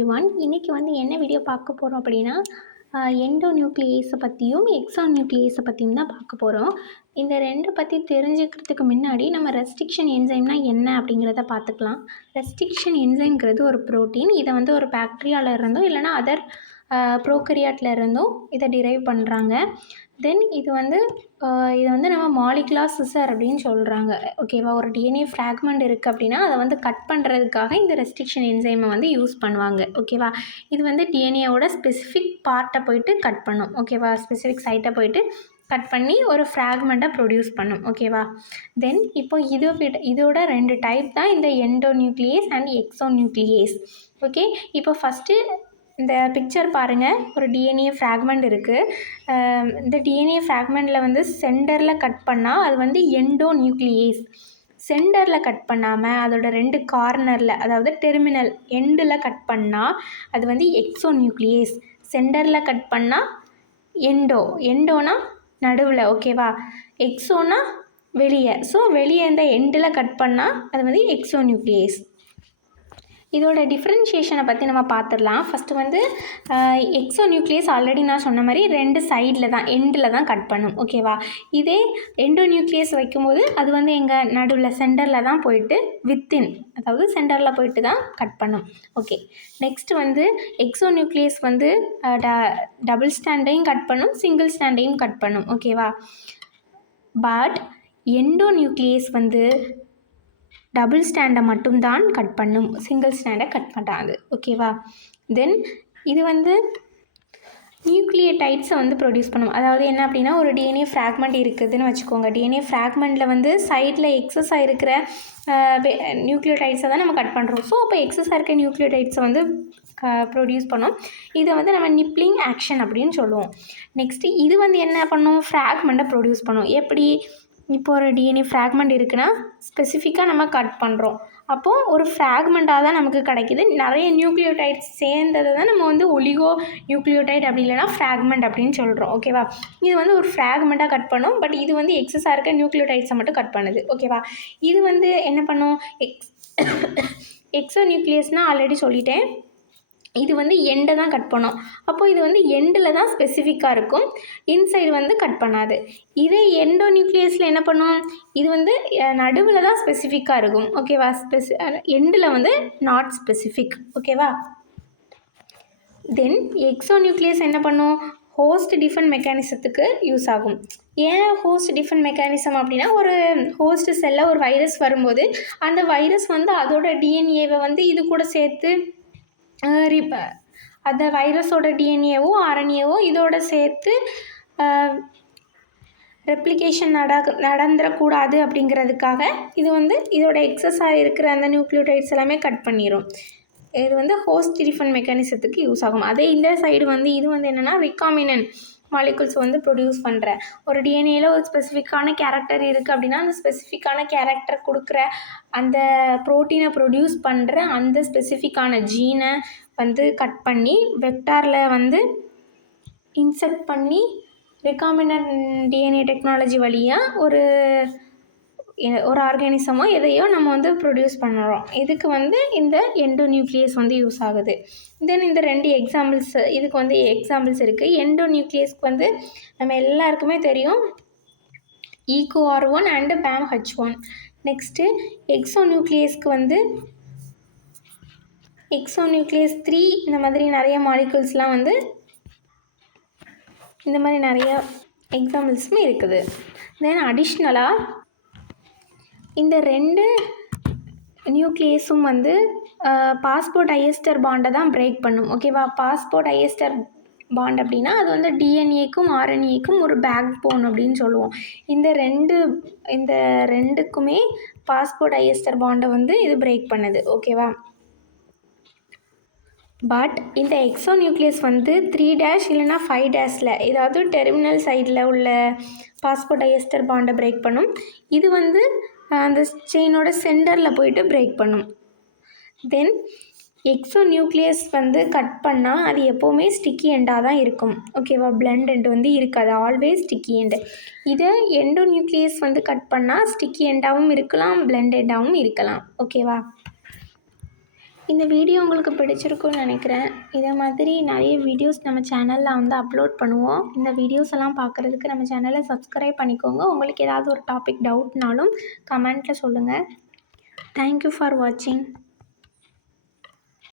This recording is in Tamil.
இன்னைக்கு என்ன வீடியோ பார்க்க போகிறோம் அப்படின்னா எண்டோ நியூக்ளியேஸை பற்றியும் எக்ஸோ நியூக்ளியேஸை பற்றியும் தான் பார்க்க போகிறோம். இந்த ரெண்டை பற்றி தெரிஞ்சுக்கிறதுக்கு முன்னாடி நம்ம ரெஸ்ட்ரிக்ஷன் என்சைம்னா என்ன அப்படிங்கிறத பார்த்துக்கலாம். ரெஸ்ட்ரிக்ஷன் என்சைம்ங்கிறது ஒரு ப்ரோட்டீன். இதை ஒரு பாக்டீரியாவில் இருந்தோ இல்லைனா அதர் ப்ரோகரியாட்டில் இருந்தும் இதை டிரைவ் பண்ணுறாங்க. தென் இது நம்ம மாலிகுலார் சிசர் அப்படின்னு சொல்கிறாங்க. ஓகேவா, ஒரு டிஎன்ஏ ஃப்ராக்மெண்ட் இருக்குது அப்படின்னா அதை கட் பண்ணுறதுக்காக இந்த ரெஸ்ட்ரிக்ஷன் என்சைமை யூஸ் பண்ணுவாங்க. ஓகேவா, இது டிஎன்ஏவோட ஸ்பெசிஃபிக் பார்ட்டை போயிட்டு கட் பண்ணும். ஓகேவா, ஸ்பெசிஃபிக் சைட்டை போயிட்டு கட் பண்ணி ஒரு ஃப்ராக்மெண்ட்டை ப்ரொடியூஸ் பண்ணும். ஓகேவா, தென் இப்போ இதோட 2 டைப் தான் இந்த endo nuclease and Exo nuclease. Okay, இப்போ ஃபஸ்ட்டு இந்த பிக்சர் பாருங்கள். ஒரு டிஎன்ஏ ஃப்ராக்மெண்ட் இருக்குது. இந்த டிஎன்ஏ ஃப்ராக்மெண்ட்டில் சென்டரில் கட் பண்ணால் அது எண்டோ நியூக்ளியேஸ். சென்டரில் கட் பண்ணாமல் அதோட 2 கார்னரில், அதாவது டெர்மினல் எண்டில் கட் பண்ணால் அது எக்ஸோ நியூக்ளியேஸ். சென்டரில் கட் பண்ணால் எண்டோனா நடுவில். ஓகேவா, எக்ஸோனா வெளியே. ஸோ வெளியே இந்த எண்டில் கட் பண்ணால் அது எக்ஸோ நியூக்ளியேஸ். இதோட டிஃப்ரென்ஷியேஷனை பற்றி நம்ம பார்த்துடலாம். ஃபஸ்ட்டு எக்ஸோ நியூக்ளியஸ் ஆல்ரெடி நான் சொன்ன மாதிரி 2 சைடில் தான், எண்டில் தான் கட் பண்ணும். ஓகேவா, இதே எண்டோ நியூக்ளியஸ் வைக்கும்போது அது எங்கள் நடுவில் சென்டரில் தான் போயிட்டு அதாவது சென்டரில் போயிட்டு தான் கட் பண்ணும். Okay, next exonuclease double ஸ்டாண்டையும் கட் பண்ணும், சிங்கிள் ஸ்டாண்டையும் கட் பண்ணும். ஓகேவா, பட் எண்டோ நியூக்ளியஸ் டபுள் ஸ்டாண்டை மட்டும்தான் கட் பண்ணும், சிங்கிள் ஸ்டாண்டை கட் பண்ணாது. ஓகேவா, தென் இது நியூக்ளியோடைட்ஸை ப்ரொடியூஸ் பண்ணும். அதாவது என்ன அப்படின்னா, ஒரு டிஎன்ஏ ஃப்ராக்மெண்ட் இருக்குதுன்னு வச்சுக்கோங்க. டிஎன்ஏ ஃப்ராக்மெண்ட்டில் சைடில் எக்ஸஸாக இருக்கிற நியூக்ளியோடைட்ஸை தான் நம்ம கட் பண்ணுறோம். ஸோ அப்போ எக்ஸஸாக இருக்க நியூக்ளியோடைட்ஸை ப்ரொடியூஸ் பண்ணோம். இதை நம்ம நிப்ளிங் ஆக்ஷன் அப்படின்னு சொல்லுவோம். நெக்ஸ்ட்டு இது என்ன பண்ணும், ஃப்ராக்மெண்ட்டை ப்ரொடியூஸ் பண்ணும். எப்படி, இப்போ ஒரு டிஎன்ஏ ஃப்ராக்மெண்ட் இருக்குன்னா ஸ்பெசிஃபிக்காக நம்ம கட் பண்ணுறோம். அப்போது ஒரு ஃப்ராக்மெண்ட்டாக தான் நமக்கு கிடைக்கிது. நிறைய நியூக்ளியோடைட்ஸ் சேர்ந்ததை தான் நம்ம ஒலிகோ நியூக்ளியோடைட் அப்படி இல்லைனா ஃப்ராக்மெண்ட் அப்படின்னு சொல்கிறோம். ஓகேவா, இது ஒரு ஃப்ராக்மெண்ட்டாக கட் பண்ணும். பட் இது எக்ஸஸாக இருக்க நியூக்ளியோடைட்ஸை மட்டும் கட் பண்ணுது. ஓகேவா, இது என்ன பண்ணும், எக்ஸோ நியூக்ளியஸ்னால் ஆல்ரெடி சொல்லிட்டேன், இது எண்டை தான் கட் பண்ணும். அப்போது இது எண்டில் தான் ஸ்பெசிஃபிக்காக இருக்கும், இன்சைடு கட் பண்ணாது. இதே எண்டோ நியூக்ளியஸில் என்ன பண்ணும், இது நடுவில் தான் ஸ்பெசிஃபிக்காக இருக்கும். ஓகேவா, எண்டில் நாட் ஸ்பெசிஃபிக். ஓகேவா, தென் எக்ஸோ நியூக்ளியஸ் என்ன பண்ணும், ஹோஸ்ட் டிஃபெண்ட் மெக்கானிசத்துக்கு யூஸ் ஆகும். ஏன் ஹோஸ்ட் டிஃபெண்ட் மெக்கானிசம் அப்படின்னா, ஒரு ஹோஸ்ட் செல்லில் ஒரு வைரஸ் வரும்போது அந்த வைரஸ் அதோட டிஎன்ஏவை இது கூட சேர்த்து அந்த வைரஸோட டிஎன்ஏவோ ஆர்என்ஏவோ இதோட சேர்த்து ரெப்ளிகேஷன் நடந்துடக்கூடாது அப்படிங்கிறதுக்காக இது இதோட எக்ஸஸாக இருக்கிற அந்த நியூக்ளியோடைட்ஸ் எல்லாமே கட் பண்ணிடும். இது ஹோஸ்ட் டிஃபெண்ட் மெக்கானிசத்துக்கு யூஸ் ஆகும். அதே இந்த சைடு இது என்னென்னா, ரிகாமினன்ட் மாலிகுல்ஸ் ப்ரொடியூஸ் பண்ணுற ஒரு டிஎன்ஏல ஒரு ஸ்பெசிஃபிக்கான கேரக்டர் இருக்குது அப்படின்னா, அந்த ஸ்பெசிஃபிக்கான கேரக்டர் கொடுக்குற அந்த ப்ரோட்டீனை ப்ரொடியூஸ் பண்ணுற அந்த ஸ்பெசிஃபிக்கான ஜீனை கட் பண்ணி வெக்டாரில் இன்செர்ட் பண்ணி ரிகாமினன்ட் டிஎன்ஏ டெக்னாலஜி வழியாக ஒரு ஆர்கானிசமோ எதையோ நம்ம ப்ரொடியூஸ் பண்ணுறோம். இதுக்கு இந்த எண்டோ நியூக்ளியஸ் யூஸ் ஆகுது. தென் இந்த 2 எக்ஸாம்பிள்ஸ், இதுக்கு எக்ஸாம்பிள்ஸ் இருக்குது. எண்டோ நியூக்ளியஸ்க்கு நம்ம எல்லாருக்குமே தெரியும், EcoR1 and BAMH1. Next exonuclease exonuclease 3 இந்த மாதிரி நிறைய மாலிகுல்ஸ்லாம் இந்த மாதிரி நிறைய எக்ஸாம்பிள்ஸுமே இருக்குது. தென் அடிஷ்னலாக இந்த 2 நியூக்ளியஸும் பாஸ்போர்ட் ஐஎஸ்டர் பாண்டை தான் பிரேக் பண்ணும். ஓகேவா, பாஸ்போர்ட் ஐஎஸ்டர் பாண்ட் அப்படின்னா அது டிஎன்ஏக்கும் ஆர்என்ஏக்கும் ஒரு பேக் போன் அப்படின்னு சொல்லுவோம். இந்த ரெண்டுக்குமே பாஸ்போர்ட் ஐஎஸ்டர் பாண்டை இது பிரேக் பண்ணுது. ஓகேவா, பட் இந்த எக்ஸோ நியூக்ளியஸ் 3' இல்லைனா 5' ஏதாவது டெர்மினல் சைடில் உள்ள பாஸ்போர்ட் ஐஎஸ்டர் பாண்டை பிரேக் பண்ணும். இது அந்த செயினோட சென்டரில் போயிட்டு பிரேக் பண்ணும். தென் எக்ஸோ நியூக்ளியஸ் கட் பண்ணால் அது எப்போவுமே ஸ்டிக்கி எண்டாக தான் இருக்கும். ஓகேவா, பிளண்ட் எண்டு இருக்காது, ஆல்வேஸ் ஸ்டிக்கி எண்டு. இதை எண்டோ நியூக்ளியஸ் கட் பண்ணால் ஸ்டிக்கி எண்டாகவும் இருக்கலாம், பிளண்ட் எண்டாகவும் இருக்கலாம். ஓகேவா, இந்த வீடியோ உங்களுக்கு பிடிச்சிருக்குன்னு நினைக்கிறேன். இதே மாதிரி நிறைய வீடியோஸ் நம்ம சேனலில் வந்து அப்லோட் பண்ணுவோம். இந்த வீடியோஸ் எல்லாம் பார்க்குறதுக்கு நம்ம சேனலை சப்ஸ்கிரைப் பண்ணிக்கோங்க. உங்களுக்கு ஏதாவது ஒரு டாபிக் டவுட்னாலும் கமெண்ட்டில் சொல்லுங்கள். தேங்க்யூ ஃபார் வாட்சிங்.